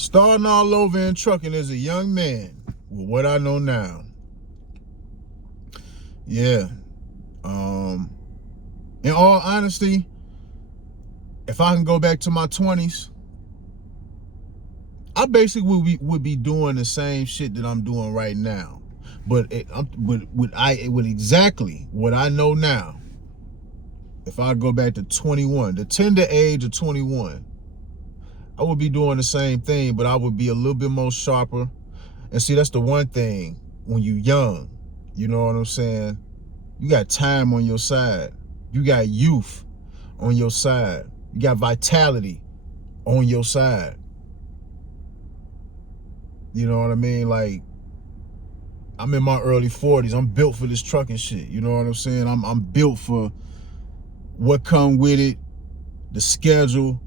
Starting all over in trucking as a young man with what I know now. Yeah. In all honesty, if I can go back to my 20s, I basically would be doing the same shit that I'm doing right now. But with exactly what I know now, if I go back to 21, the tender age of 21, I would be doing the same thing, but I would be a little bit more sharper. And see, that's the one thing when you young, you know what I'm saying? You got time on your side. You got youth on your side. You got vitality on your side. You know what I mean? Like, I'm in my early 40s. I'm built for this trucking shit. You know what I'm saying? I'm built for what come with it, the schedule,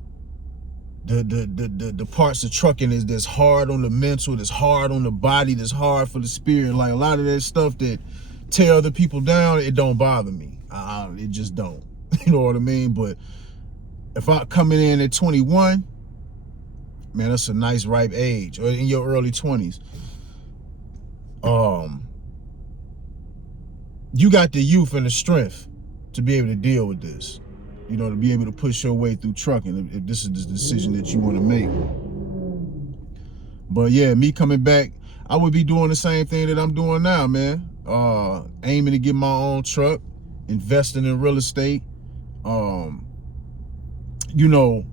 the parts of trucking that's hard on the mental, that's hard on the body, that's hard for the spirit. Like a lot of that stuff that tear other people down, it don't bother me. It just don't. You know what I mean? But if I coming in at 21, man, that's a nice ripe age, or in your early 20s. You got the youth and the strength to be able to deal with this. You know, to be able to push your way through trucking if this is the decision that you want to make. But yeah, me coming back, I would be doing the same thing that I'm doing now, man. Aiming to get my own truck, investing in real estate. You know,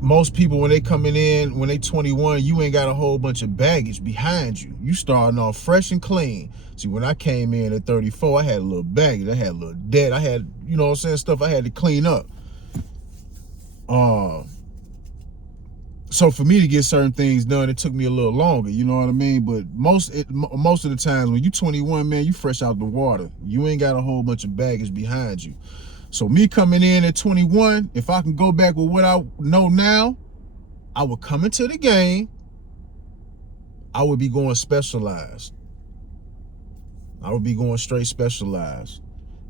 most people when they coming in, when they 21, you ain't got a whole bunch of baggage behind you. You starting off fresh and clean. See, when I came in at 34, I had a little baggage. I had a little debt. I had, you know what I'm saying, stuff I had to clean up. So for me to get certain things done, it took me a little longer, you know what I mean? But most of the times when you 21, man, you fresh out the water. You ain't got a whole bunch of baggage behind you. So me coming in at 21, if I can go back with what I know now, I would come into the game, I would be going specialized. I would be going straight specialized.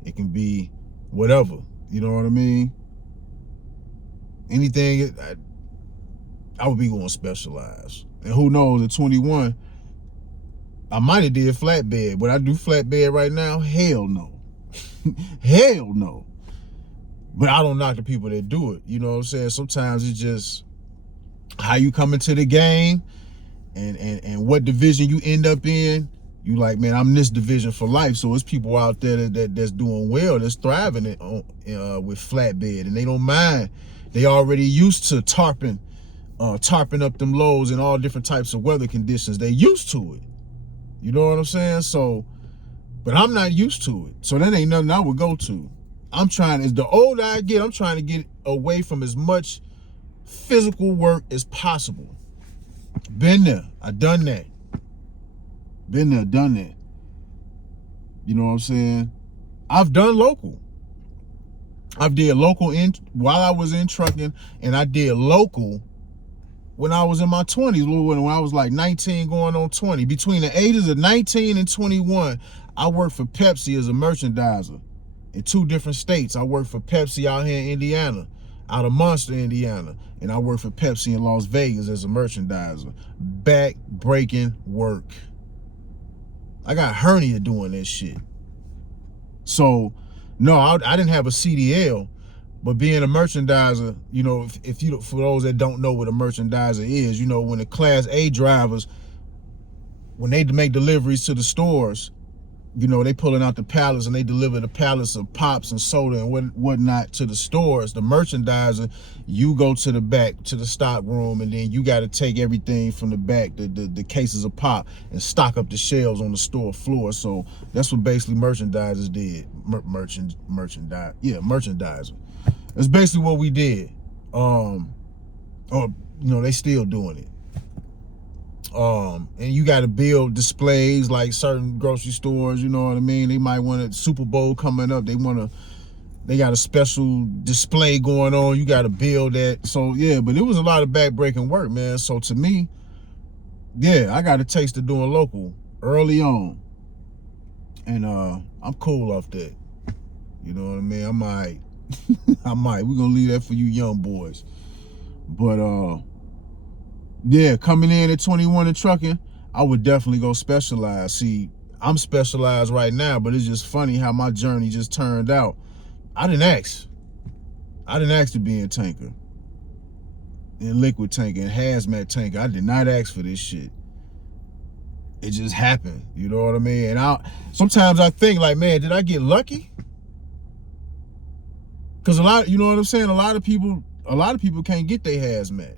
It can be whatever, you know what I mean? Anything, I would be going specialized. And who knows, at 21, I might have did flatbed. Would I do flatbed right now? Hell no. Hell no. But I don't knock the people that do it. You know what I'm saying? Sometimes it's just how you come into the game and what division you end up in. You like, man, I'm this division for life. So it's people out there that's doing well, that's thriving with flatbed, and they don't mind. They already used to tarping up them lows in all different types of weather conditions. They used to it. You know what I'm saying? So, but I'm not used to it. So that ain't nothing I would go to. As the older I get, I'm trying to get away from as much physical work as possible. Been there. I done that. Been there, done that. You know what I'm saying? I've done local. I did local while I was in trucking, and I did local when I was in my 20s, when I was like 19 going on 20. Between the ages of 19 and 21, I worked for Pepsi as a merchandiser in 2 different states. I worked for Pepsi out here in Indiana, out of Monster, Indiana, and I worked for Pepsi in Las Vegas as a merchandiser. Back-breaking work. I got hernia doing this shit. So, no, I didn't have a CDL, but being a merchandiser, you know, if you, for those that don't know what a merchandiser is, you know, when the Class A drivers, when they make deliveries to the stores, you know, they pulling out the pallets and they deliver the pallets of pops and soda and whatnot to the stores. The merchandiser, you go to the back, to the stock room, and then you got to take everything from the back, the cases of pop, and stock up the shelves on the store floor. So that's what basically merchandisers did. Merchandiser. That's basically what we did. Or, you know, they still doing it. And you got to build displays like certain grocery stores, you know what I mean? They might want a Super Bowl coming up. They got a special display going on. You got to build that. So yeah, but it was a lot of back-breaking work, man. So to me, yeah, I got a taste of doing local early on. And I'm cool off that. You know what I mean? I might. We're gonna leave that for you young boys. But Yeah, coming in at 21 and trucking, I would definitely go specialized. See, I'm specialized right now, but it's just funny how my journey just turned out. I didn't ask. I didn't ask to be in tanker, in liquid tanker, and hazmat tanker. I did not ask for this shit. It just happened. You know what I mean? And sometimes I think like, man, did I get lucky? Because you know what I'm saying? A lot of people can't get their hazmat.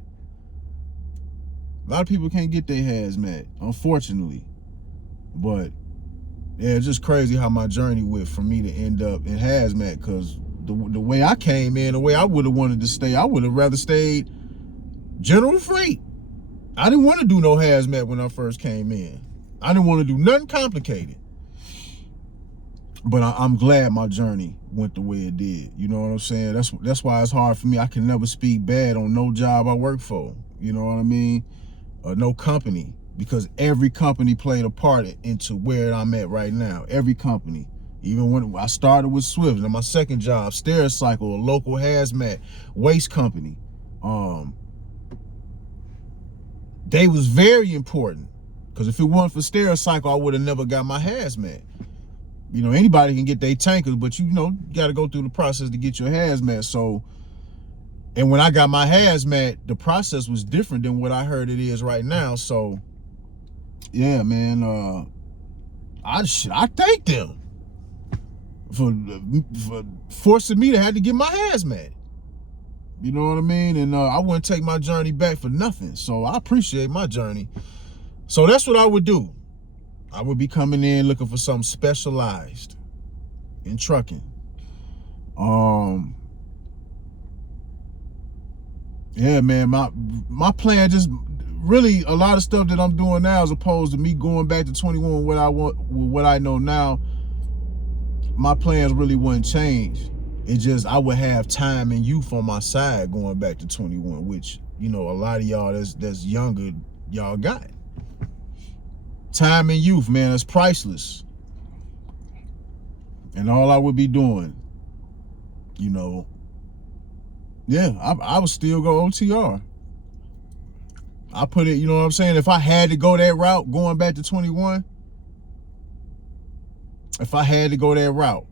A lot of people can't get their hazmat, unfortunately. But yeah, it's just crazy how my journey went for me to end up in hazmat. Because the way I came in, the way I would have wanted to stay, I would have rather stayed general freight. I didn't want to do no hazmat when I first came in. I didn't want to do nothing complicated. But I'm glad my journey went the way it did. You know what I'm saying? That's why it's hard for me. I can never speak bad on no job I work for. You know what I mean? Or no company. Because every company played a part into where I'm at right now. Every company. Even when I started with Swift, and my second job, Stericycle, a local hazmat waste company. They was very important. Because if it wasn't for Stericycle, I would have never got my hazmat. You know, anybody can get their tankers, but you know, you got to go through the process to get your hazmat. So, and when I got my hazmat, the process was different than what I heard it is right now. So, yeah, man, I thank them for forcing me to have to get my hazmat. You know what I mean? And I wouldn't take my journey back for nothing. So I appreciate my journey. So that's what I would do. I would be coming in looking for something specialized in trucking. Yeah, man, my plan just really a lot of stuff that I'm doing now, as opposed to me going back to 21 what I know now, my plans really wouldn't change. It just I would have time and youth on my side going back to 21, which, you know, a lot of y'all that's younger, y'all got. Time and youth, man, that's priceless. And all I would be doing, you know, yeah, I would still go OTR. I put it, you know what I'm saying? If I had to go that route, going back to 21, if I had to go that route,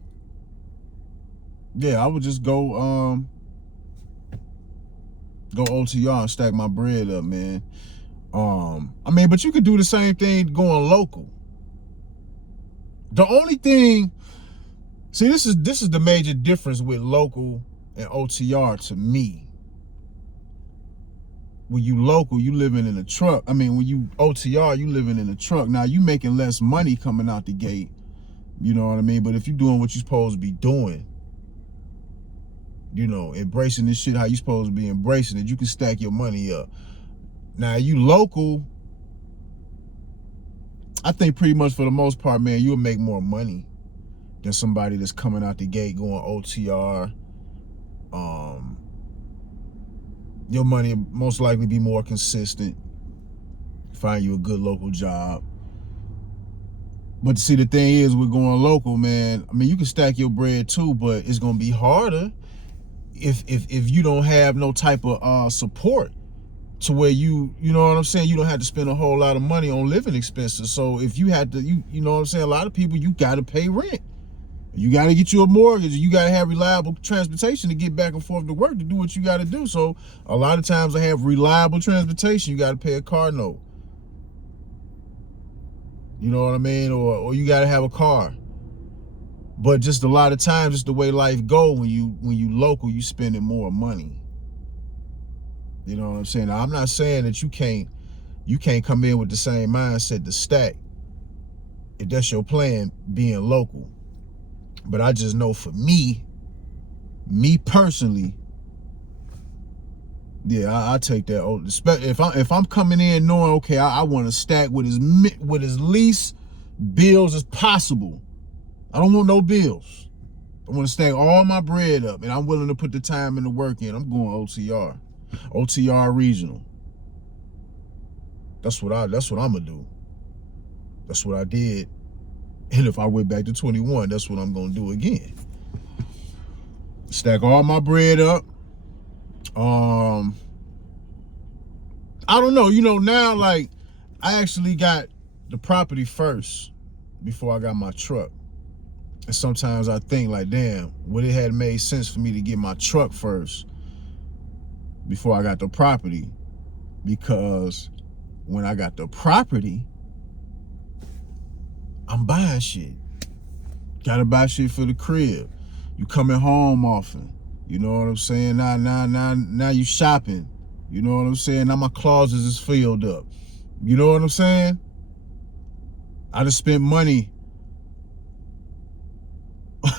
yeah, I would just go OTR and stack my bread up, man. I mean, but you could do the same thing going local. The only thing, see, this is the major difference with local and OTR to me. When you local, you living in a truck. I mean, when you OTR, you living in a truck. Now you making less money coming out the gate. You know what I mean? But if you're doing what you're supposed to be doing, you know, embracing this shit how you supposed to be embracing it, you can stack your money up. Now you local, I think pretty much for the most part, man, you'll make more money than somebody that's coming out the gate going OTR. Your money will most likely be more consistent. Find you a good local job. But see, the thing is, we're going local, man. I mean, you can stack your bread too, but it's gonna be harder if you don't have no type of support to where you know what I'm saying, you don't have to spend a whole lot of money on living expenses. So if you had to, you know what I'm saying, a lot of people, you got to pay rent. You got to get you a mortgage. You got to have reliable transportation to get back and forth to work to do what you got to do. So a lot of times I have reliable transportation. You got to pay a car note. You know what I mean? Or you got to have a car. But just a lot of times, it's the way life go. When you local, you spending more money. You know what I'm saying? Now, I'm not saying that you can't come in with the same mindset to stack if that's your plan, being local. But I just know for me personally, yeah, I take that. If I'm coming in knowing, okay, I want to stack with as least bills as possible. I don't want no bills. I want to stack all my bread up, and I'm willing to put the time and the work in. I'm going OTR regional. That's what I'm gonna do. That's what I did. And if I went back to 21, that's what I'm gonna do again. Stack all my bread up. I don't know. You know, now, like, I actually got the property first before I got my truck. And sometimes I think, like, damn, would it have made sense for me to get my truck first before I got the property? Because when I got the property, I'm buying shit. Gotta buy shit for the crib. You coming home often. You know what I'm saying? Now you shopping. You know what I'm saying? Now my closet is filled up. You know what I'm saying? I just spent money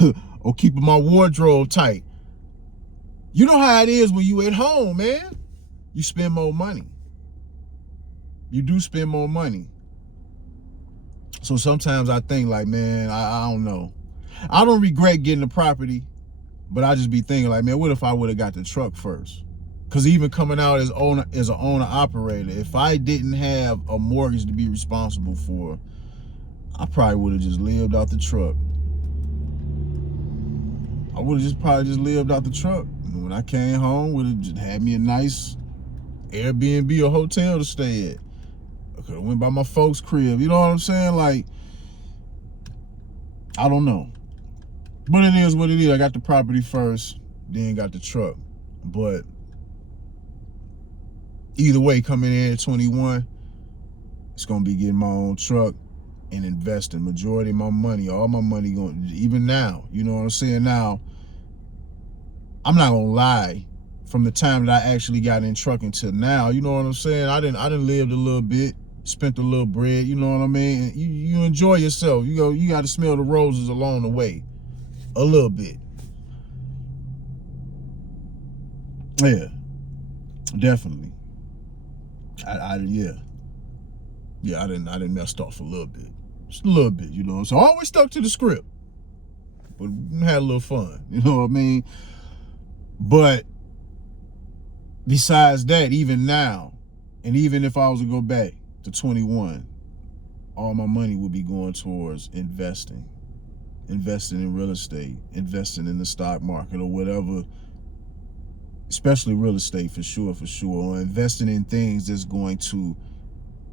on keeping my wardrobe tight. You know how it is when you at home, man. You spend more money. You do spend more money. So sometimes I think like, man, I don't know. I don't regret getting the property, but I just be thinking like, man, what if I would have got the truck first? Because even coming out as an owner operator, if I didn't have a mortgage to be responsible for, I probably would have just lived out the truck. I would have probably just lived out the truck. When I came home, would have just had me a nice Airbnb or hotel to stay at. I could have went by my folks' crib. You know what I'm saying? Like, I don't know. But it is what it is. I got the property first, then got the truck. But either way, coming in at 21, it's going to be getting my own truck and investing. Majority of my money, all my money going, even now, you know what I'm saying? Now, I'm not going to lie. From the time that I actually got in trucking till now, you know what I'm saying? I didn't lived a little bit, spent a little bread, you know what I mean? You enjoy yourself. You got to smell the roses along the way. A little bit. Yeah. Definitely. Yeah, I didn't messed off a little bit. Just a little bit, you know. So I always stuck to the script. But had a little fun, you know what I mean? But besides that, even now, and even if I was to go back to 21, all my money would be going towards investing in real estate, investing in the stock market or whatever, especially real estate for sure, or investing in things that's going to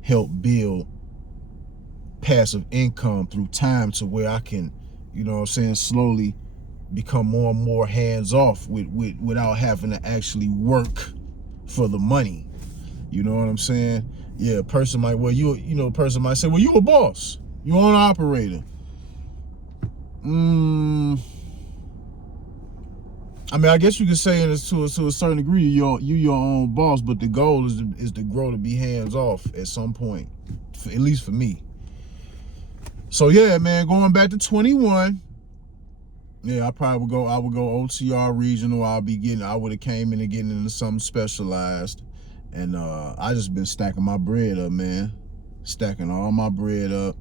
help build passive income through time to where I can, you know what I'm saying, slowly become more and more hands off without having to actually work for the money. You know what I'm saying? Yeah, a person might, well, a person might say, well, you a boss. You an operator. I mean, I guess you could say it to a certain degree, you your own boss, but the goal is to grow to be hands off at some point, at least for me. So yeah, man, going back to 21, yeah, I would go OTR regional. I would have came in and getting into something specialized, and I just been stacking my bread up, man, stacking all my bread up.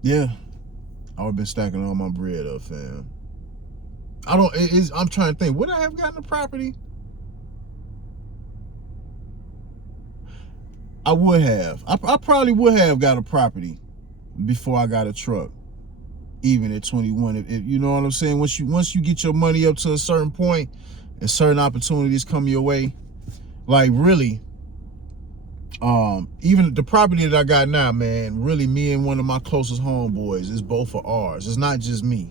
Yeah, I've been stacking all my bread up, fam. I'm trying to think, would I have gotten a property? I would have. I probably would have got a property before I got a truck, even at 21. If you know what I'm saying? Once you get your money up to a certain point and certain opportunities come your way, like really, even the property that I got now, man, really me and one of my closest homeboys is both of ours. It's not just me.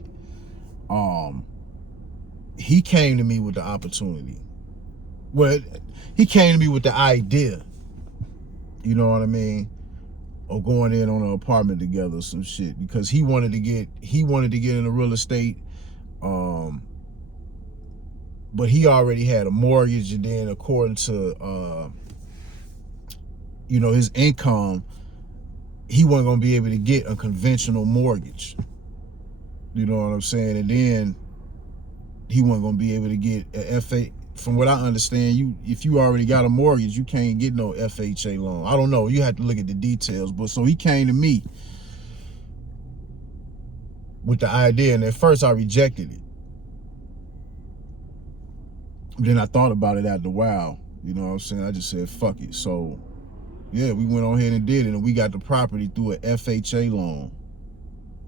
He came to me with the opportunity. Well, he came to me with the idea. You know what I mean? Or going in on an apartment together or some shit, because he wanted to get into real estate, but he already had a mortgage, and then according to his income, he wasn't gonna be able to get a conventional mortgage. You know what I'm saying? And then he wasn't gonna be able to get a FA. From what I understand, if you already got a mortgage, you can't get no FHA loan. I don't know. You have to look at the details. But so he came to me with the idea, and at first I rejected it. Then I thought about it after a while. You know what I'm saying? I just said, fuck it. So, yeah, we went on ahead and did it, and we got the property through an FHA loan.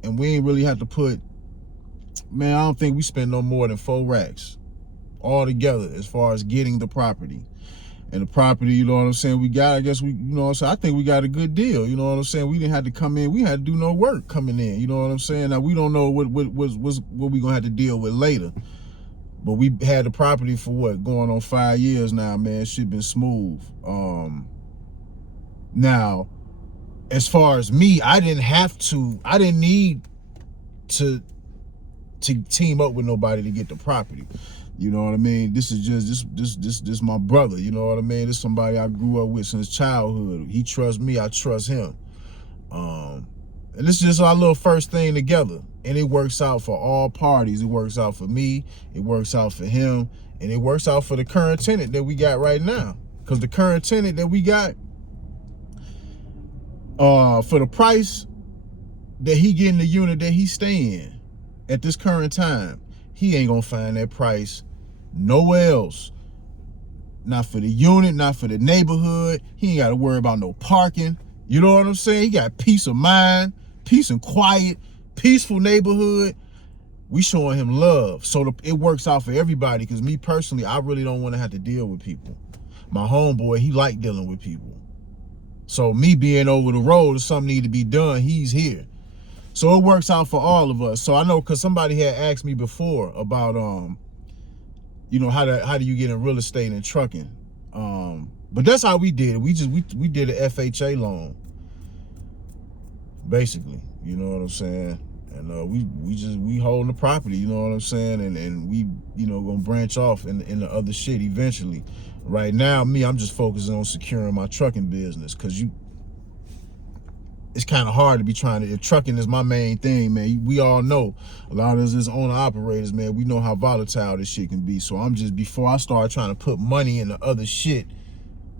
And we ain't really have to put Man, I don't think we spent no more than 4 racks all together as far as getting the property. And the property, you know what I'm saying, we got, I guess we, you know what I'm saying, I think we got a good deal, you know what I'm saying. We didn't have to come in, we had to do no work coming in, you know what I'm saying. Now we don't know what we gonna have to deal with later. But we had the property for what, going on 5 years now, man. Shit been smooth. Now, as far as me, I didn't need to team up with nobody to get the property. You know what I mean? This is just this my brother, you know what I mean? This is somebody I grew up with since childhood. He trusts me, I trust him. And this is just our little first thing together. And it works out for all parties. It works out for me, it works out for him, and it works out for the current tenant that we got right now. Because the current tenant that we got, for the price that he getting the unit that he's staying at this current time, he ain't gonna find that price nowhere else. Not for the unit, not for the neighborhood. He ain't gotta worry about no parking. You know what I'm saying? He got peace of mind, peace and quiet, peaceful neighborhood. We showing him love. So it works out for everybody, because me personally, I really don't want to have to deal with people. My homeboy, he like dealing with people. So me being over the road, if something need to be done, he's here. So it works out for all of us. So I know, because somebody had asked me before about, you know, how do you get in real estate and trucking? But that's how we did it. We did an FHA loan, basically. You know what I'm saying? And we holding the property. You know what I'm saying? And we, you know, gonna branch off in the other shit eventually. Right now, I'm just focusing on securing my trucking business, because it's kind of hard to be trying to, if trucking is my main thing, man. We all know, a lot of us as owner operators, man, we know how volatile this shit can be. So I'm just, before I start trying to put money into other shit,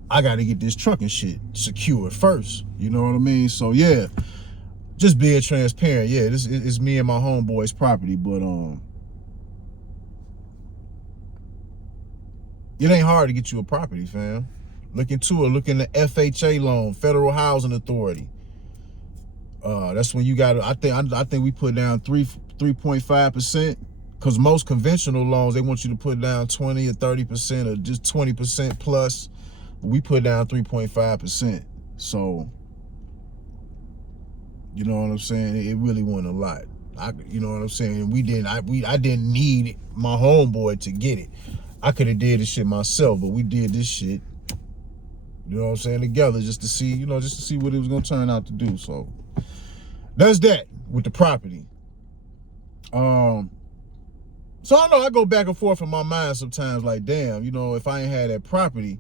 I got to get this trucking shit secured first. You know what I mean? So yeah, just being transparent. Yeah, this is me and my homeboy's property, but it ain't hard to get you a property, fam. Look into it. Look in the FHA loan, Federal Housing Authority. That's when you got to, I think we put down 3.5%, because most conventional loans, they want you to put down 20 or 30% or just 20% plus. We put down 3.5%. So, you know what I'm saying? It really wasn't a lot. You know what I'm saying? I didn't need my homeboy to get it. I could have did this shit myself, but we did this shit, you know what I'm saying, together, just to see, you know, just to see what it was gonna turn out to do. So that's that with the property. So I know I go back and forth in my mind sometimes, like, damn, you know, if I ain't had that property,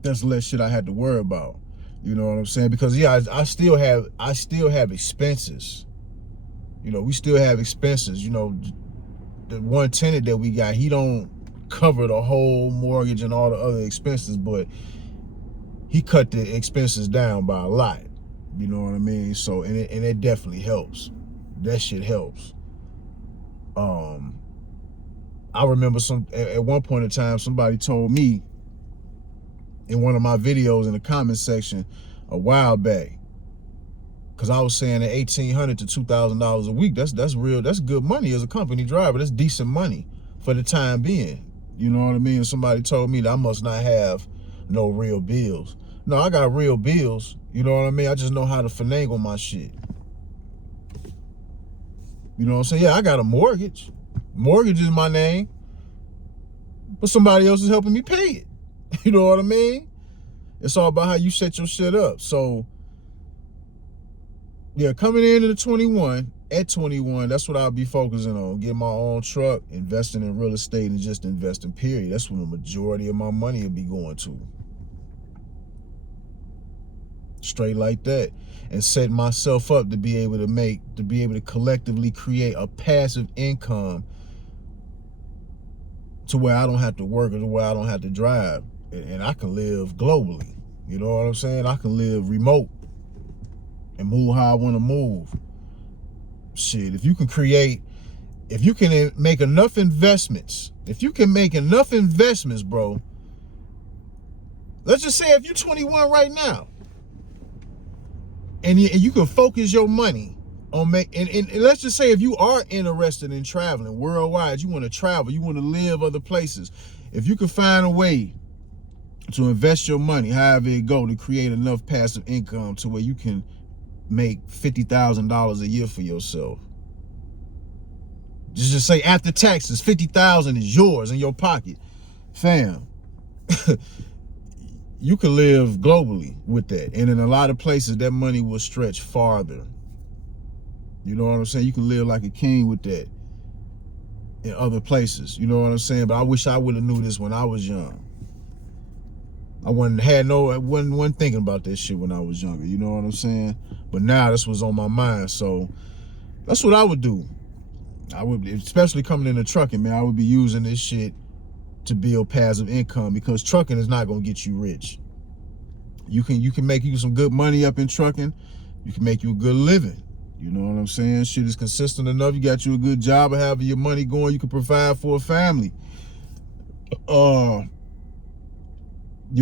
that's less shit I had to worry about. You know what I'm saying? Because yeah, I still have expenses. You know, we still have expenses. You know, the one tenant that we got, he don't cover the whole mortgage and all the other expenses, but he cut the expenses down by a lot. You know what I mean? So, and it definitely helps. That shit helps. I remember at one point in time, somebody told me in one of my videos in the comment section a while back, because I was saying that $1,800 to $2,000 a week, that's real, that's good money as a company driver. That's decent money for the time being. You know what I mean? And somebody told me that I must not have no real bills. No, I got real bills. You know what I mean? I just know how to finagle my shit. You know what I'm saying? Yeah, I got a mortgage. Mortgage is my name, but somebody else is helping me pay it. You know what I mean? It's all about how you set your shit up. So yeah, coming into the 21, at 21, that's what I'll be focusing on. Get my own truck, investing in real estate, and just investing, period. That's where the majority of my money will be going to. Straight like that. And set myself up to be able to collectively create a passive income to where I don't have to work, or to where I don't have to drive. And I can live globally. You know what I'm saying? I can live remote and move how I want to move. Shit, if you can make enough investments, bro. Let's just say if you're 21 right now, and you can focus your money on and let's just say if you are interested in traveling worldwide, you want to travel, you want to live other places, if you can find a way to invest your money, however it go, to create enough passive income to where you can make $50,000 a year for yourself. Just say after taxes, $50,000 is yours in your pocket, fam. You can live globally with that, and in a lot of places, that money will stretch farther. You know what I'm saying? You can live like a king with that in other places. You know what I'm saying? But I wish I would have knew this when I was young. I wasn't thinking about that shit when I was younger. You know what I'm saying? But now this was on my mind, so that's what I would do. I would, especially coming into trucking, man, I would be using this shit to build passive income, because trucking is not gonna get you rich. You can make you some good money up in trucking. You can make you a good living. You know what I'm saying? Shit is consistent enough. You got you a good job, or having your money going, you can provide for a family. You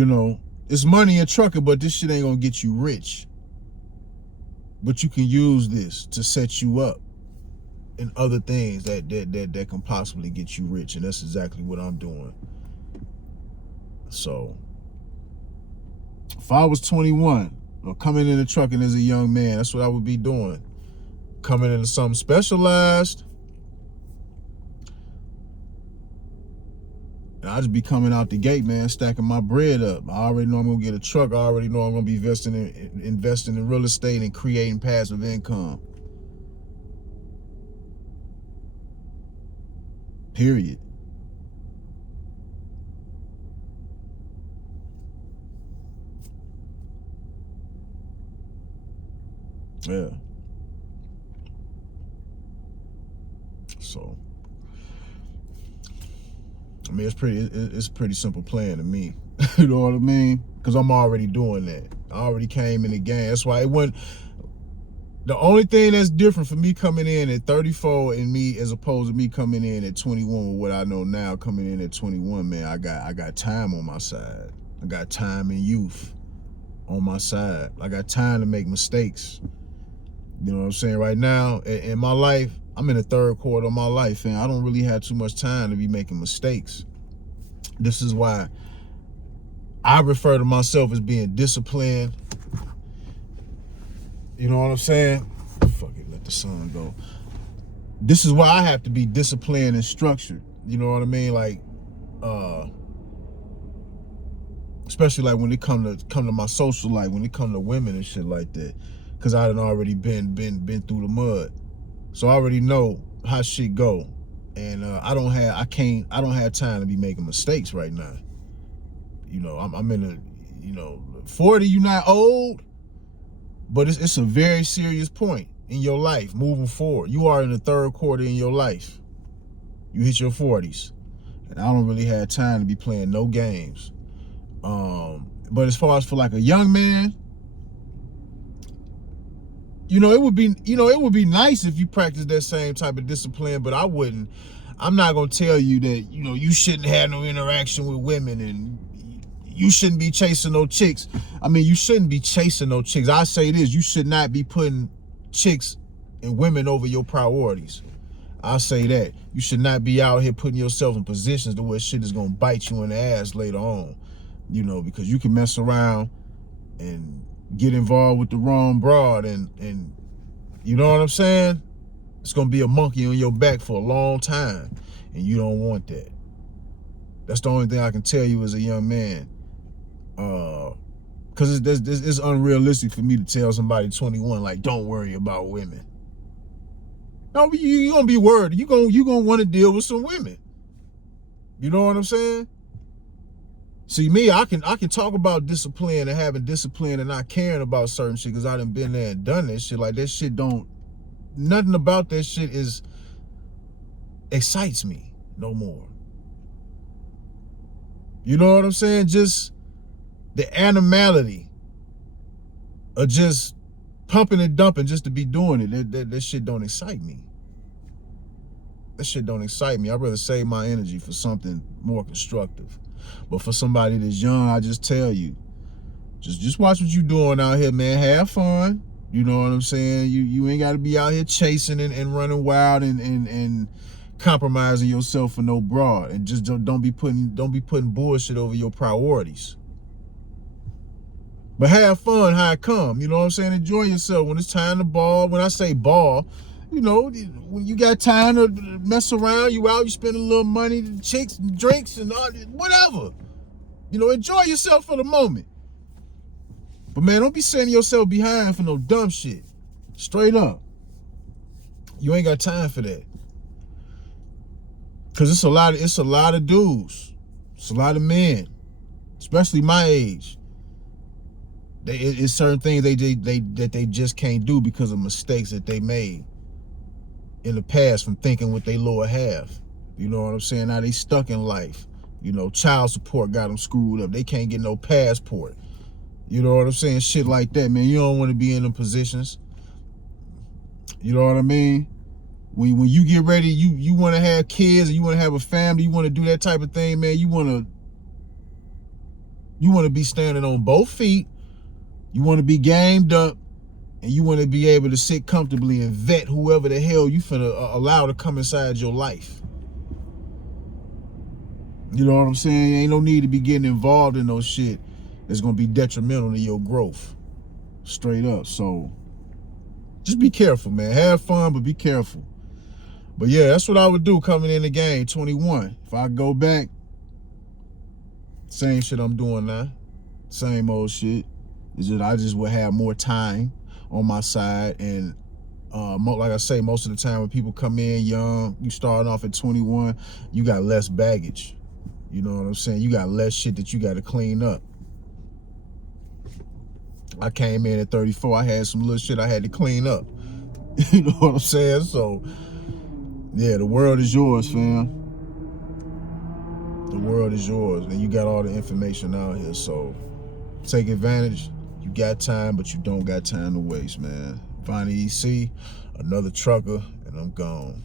know, it's money in trucking, but this shit ain't gonna get you rich. But you can use this to set you up in other things that can possibly get you rich, and that's exactly what I'm doing. So, if I was 21 or coming into trucking as a young man, that's what I would be doing. Coming into something specialized, and I just be coming out the gate, man, stacking my bread up. I already know I'm gonna get a truck. I already know I'm gonna be investing in real estate and creating passive income. Period. Yeah. So, I mean, it's a pretty simple plan to me. You know what I mean? Because I'm already doing that. I already came in the game. That's why it wasn't. The only thing that's different for me coming in at 34 and me, as opposed to me coming in at 21 with what I know now, coming in at 21, man, I got time on my side. I got time and youth on my side. I got time to make mistakes. You know what I'm saying? Right now, in my life, I'm in the third quarter of my life, and I don't really have too much time to be making mistakes. This is why I refer to myself as being disciplined. You know what I'm saying? Fuck it, let the sun go. This is why I have to be disciplined and structured. You know what I mean? Like, especially like when it come to my social life, when it come to women and shit like that, because I done already been through the mud, so I already know how shit go, and I don't have time to be making mistakes right now. You know, I'm in a, you know, 40. You're not old. But it's a very serious point in your life moving forward. You are in the third quarter in your life. You hit your 40s. And I don't really have time to be playing no games. But as far as for like a young man, it would be nice if you practice that same type of discipline, but I wouldn't. I'm not gonna tell you that, you shouldn't have no interaction with women and you shouldn't be chasing no chicks. I mean, you shouldn't be chasing no chicks. I say this, you should not be putting chicks and women over your priorities. I say that. You should not be out here putting yourself in positions to where shit is gonna bite you in the ass later on. Because you can mess around and get involved with the wrong broad and you know what I'm saying? It's gonna be a monkey on your back for a long time, and you don't want that. That's the only thing I can tell you as a young man. Because it's unrealistic for me to tell somebody 21, like, don't worry about women. No, you're gonna be worried. You're gonna want to deal with some women. You know what I'm saying? See, me, I can talk about discipline and having discipline and not caring about certain shit, because I done been there and done that shit. Like, that shit nothing about that shit excites me no more. You know what I'm saying? Just the animality of just pumping and dumping just to be doing it. That shit don't excite me. That shit don't excite me. I'd rather save my energy for something more constructive. But for somebody that's young, I just tell you, just watch what you doing out here, man. Have fun. You know what I'm saying? You ain't got to be out here chasing and running wild and compromising yourself for no broad. And just don't be putting bullshit over your priorities. But have fun how it come. You know what I'm saying? Enjoy yourself when it's time to ball. When I say ball, you know, when you got time to mess around, you out, you spend a little money, chicks and drinks and all, whatever. You know, enjoy yourself for the moment. But man, don't be setting yourself behind for no dumb shit. Straight up. You ain't got time for that. Cause it's a lot of dudes. It's a lot of men, especially my age. It's certain things that they just can't do because of mistakes that they made in the past from thinking with their lower half. You know what I'm saying? Now they stuck in life. You know, child support got them screwed up. They can't get no passport. You know what I'm saying? Shit like that, man. You don't want to be in them positions. You know what I mean? When you get ready, you want to have kids and you want to have a family, you want to do that type of thing, man. You want to be standing on both feet. You want to be gamed up, and you want to be able to sit comfortably and vet whoever the hell you finna allow to come inside your life. You know what I'm saying? Ain't no need to be getting involved in no shit that's gonna be detrimental to your growth. Straight up. So just be careful, man. Have fun, but be careful. But yeah, that's what I would do coming in the game, 21. If I go back, same shit I'm doing now. Same old shit. It's just I just would have more time on my side. And like I say, most of the time when people come in young, you starting off at 21, you got less baggage. You know what I'm saying? You got less shit that you got to clean up. I came in at 34, I had some little shit I had to clean up. You know what I'm saying? So, yeah, the world is yours, fam. The world is yours, and you got all the information out here. So, take advantage. You got time, but you don't got time to waste, man. Finally, EC, another trucker, and I'm gone.